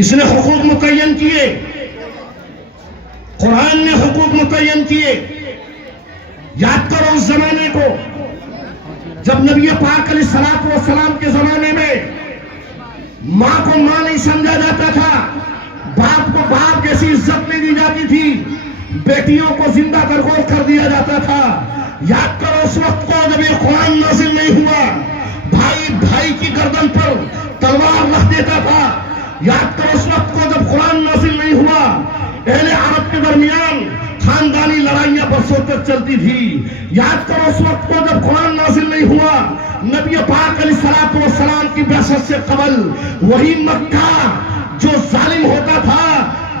کس نے حقوق متعین کیے؟ قرآن نے حقوق متعین کیے۔ یاد کرو اس زمانے کو جب نبی پاک علیہ السلام کے زمانے میں ماں کو ماں نہیں سمجھا جاتا تھا، باپ کو باپ جیسی عزت نہیں دی جاتی تھی، بیٹیوں کو زندہ درگور کر دیا جاتا تھا۔ یاد کرو اس وقت کو جب یہ قرآن نازل نہیں ہوا، بھائی بھائی کی گردن پر تلوار رکھ دیتا تھا۔ یاد کرو اس وقت کو جب قرآن نازل نہیں ہوا، اہل عرب کے درمیان خاندانی لڑائیاں برسوں تک چلتی تھی۔ یاد کرو اس وقت کو جب قرآن نازل نہیں ہوا، نبی پاک علیہ السلام کی بعثت سے قبل وہی مکہ جو ظالم ہوتا تھا،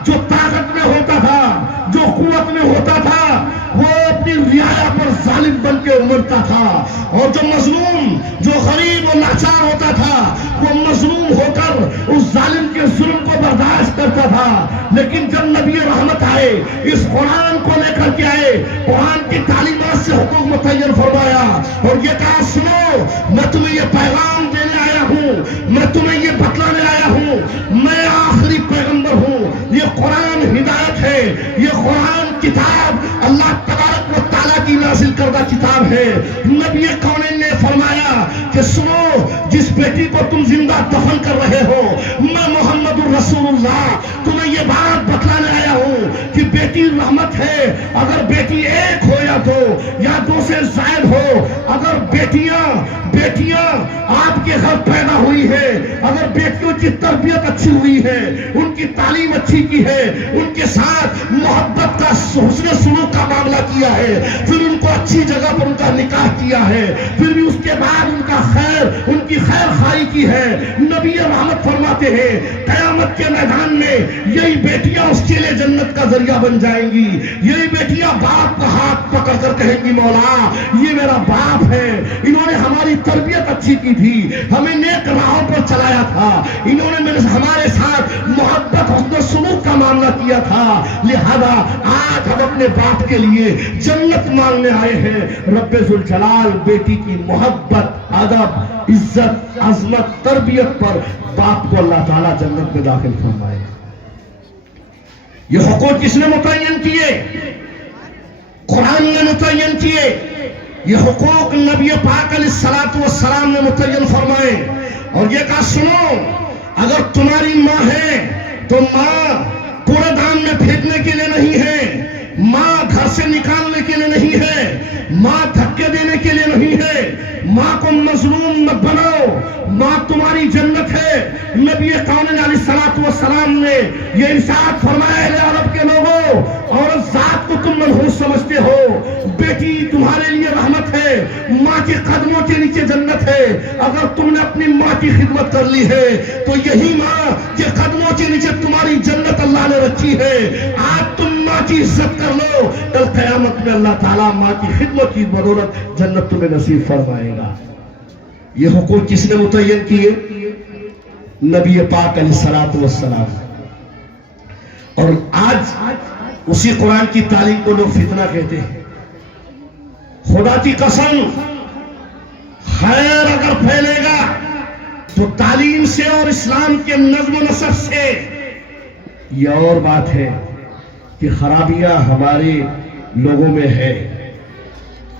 جو طاقت میں ہوتا تھا، جو قوت میں ہوتا تھا، وہ اپنی رعایا پر ظالم بن کے امرتا تھا، اور جو مظلوم، جو غریب اور لاچار ہوتا تھا، وہ مظلوم ہو کر اس ظالم کے ظلم کو برداشت کرتا تھا۔ لیکن جب نبی رحمت آئے، اس قرآن کو لے کر کے آئے، قرآن کی تعلیمات سے حقوق متعین فرمایا اور یہ کہا سنو، میں تمہیں یہ پیغام دینے آیا ہوں، میں تمہیں یہ بتلانے آیا ہوں، میں آخری پیغمبر ہوں، یہ قرآن ہدایت ہے، یہ قرآن کتاب اللہ تبارک و تعالیٰ کی نازل کردہ کتاب ہے۔ نبی کونین نے فرمایا کہ سنو، جس بیٹی کو تم زندہ دفن کر رہے ہو، میں محمد الرسول اللہ تمہیں یہ بات بتلانے آیا ہوں کہ بیٹی رحمت ہے۔ اگر بیٹی ایک ہو یا دو یا دو سے زائد ہو، اگر بیٹیاں آپ کے گھر پیدا ہوئی ہے، اگر بیٹیوں کی تربیت اچھی ہوئی ہے، ان کی تعلیم اچھی کی ہے، ان کے ساتھ محبت کا حسن سلوک کا معاملہ کیا ہے، پھر ان کو اچھی جگہ پر ان کا نکاح کیا ہے، پھر بھی اس کے بعد ان کا خیر، ان کی خیر خواہی کی ہے، نبی رحمت فرماتے ہیں قیامت کے میدان میں یہی بیٹیاں اس کے لیے جنت کا ذریعہ بن جائیں گی۔ یہی بیٹیاں باپ کا ہاتھ پکڑ کر کہیں گی مولا یہ میرا باپ ہے، انہوں نے ہماری تربیت اچھی کی تھی، ہمیں نیک راہوں پر چلایا تھا، انہوں نے ہمارے ساتھ محبت حسن سلوک کا معاملہ کیا تھا، لہذا آج ہم اپنے باپ کے لیے جنت مانگنے آئے ہیں۔ رب ذوالجلال بیٹی کی محبت، ادب، عزت، عظمت، تربیت پر باپ کو اللہ تعالیٰ جنت میں داخل فرمائے۔ یہ حقوق کس نے متعین کیے؟ قرآن نے متعین کیے۔ یہ حقوق نبی پاک علیہ السلام نے متعین فرمائے اور یہ کہا سنو، اگر تمہاری ماں ہے تو ماں کوڑے دان میں پھینکنے کے لیے نہیں ہے، ماں گھر سے نکالنے کے لیے نہیں ہے، ماں دھکے دینے کے لیے نہیں ہے، ماں کو مظلوم مت بناؤ، ماں تمہاری جنت ہے۔ نبی کونین علیہ السلام نے یہ ارشاد فرمایا اہل عرب کے لوگوں، عورت ذات کو تم منحوس سمجھتے ہو، بیٹی تمہارے لیے رحمت ہے، ماں کے قدموں کے نیچے جنت ہے۔ اگر تم نے اپنی ماں کی خدمت کر لی ہے تو یہی ماں کے قدموں کے نیچے تمہاری جنت اللہ نے رکھی ہے۔ آج تم ماں کی عزت کر لو، کل قیامت میں اللہ تعالیٰ ماں کی خدمت کی بدولت جنت تمہیں نصیب فرمائے گا۔ یہ حقوق کس نے متعین کیے؟ نبی پاک علیہ السلام۔ اور آج اسی قرآن کی تعلیم کو لوگ فتنہ کہتے ہیں۔ خدا کی قسم، خیر اگر پھیلے گا تو تعلیم سے اور اسلام کے نظم و نسق سے، یہ اور بات ہے کہ خرابیاں ہمارے لوگوں میں ہے۔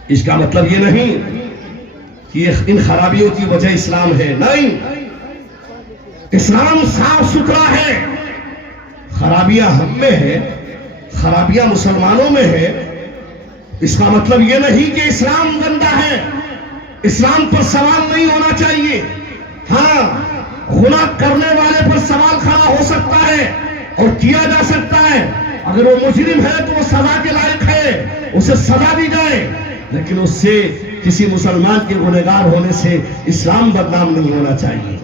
اس کا مطلب یہ نہیں کہ ان خرابیوں کی وجہ اسلام ہے، نہیں، اسلام صاف ستھرا ہے، خرابیاں ہم میں ہے، خرابیاں مسلمانوں میں ہے۔ اس کا مطلب یہ نہیں کہ اسلام گندا ہے، اسلام پر سوال نہیں ہونا چاہیے۔ ہاں، گناہ کرنے والے پر سوال کھڑا ہو سکتا ہے اور کیا جا سکتا ہے، اگر وہ مجرم ہے تو وہ سزا کے لائق ہے، اسے سزا دی جائے، لیکن اس سے کسی مسلمان کے گنہگار ہونے سے اسلام بدنام نہیں ہونا چاہیے۔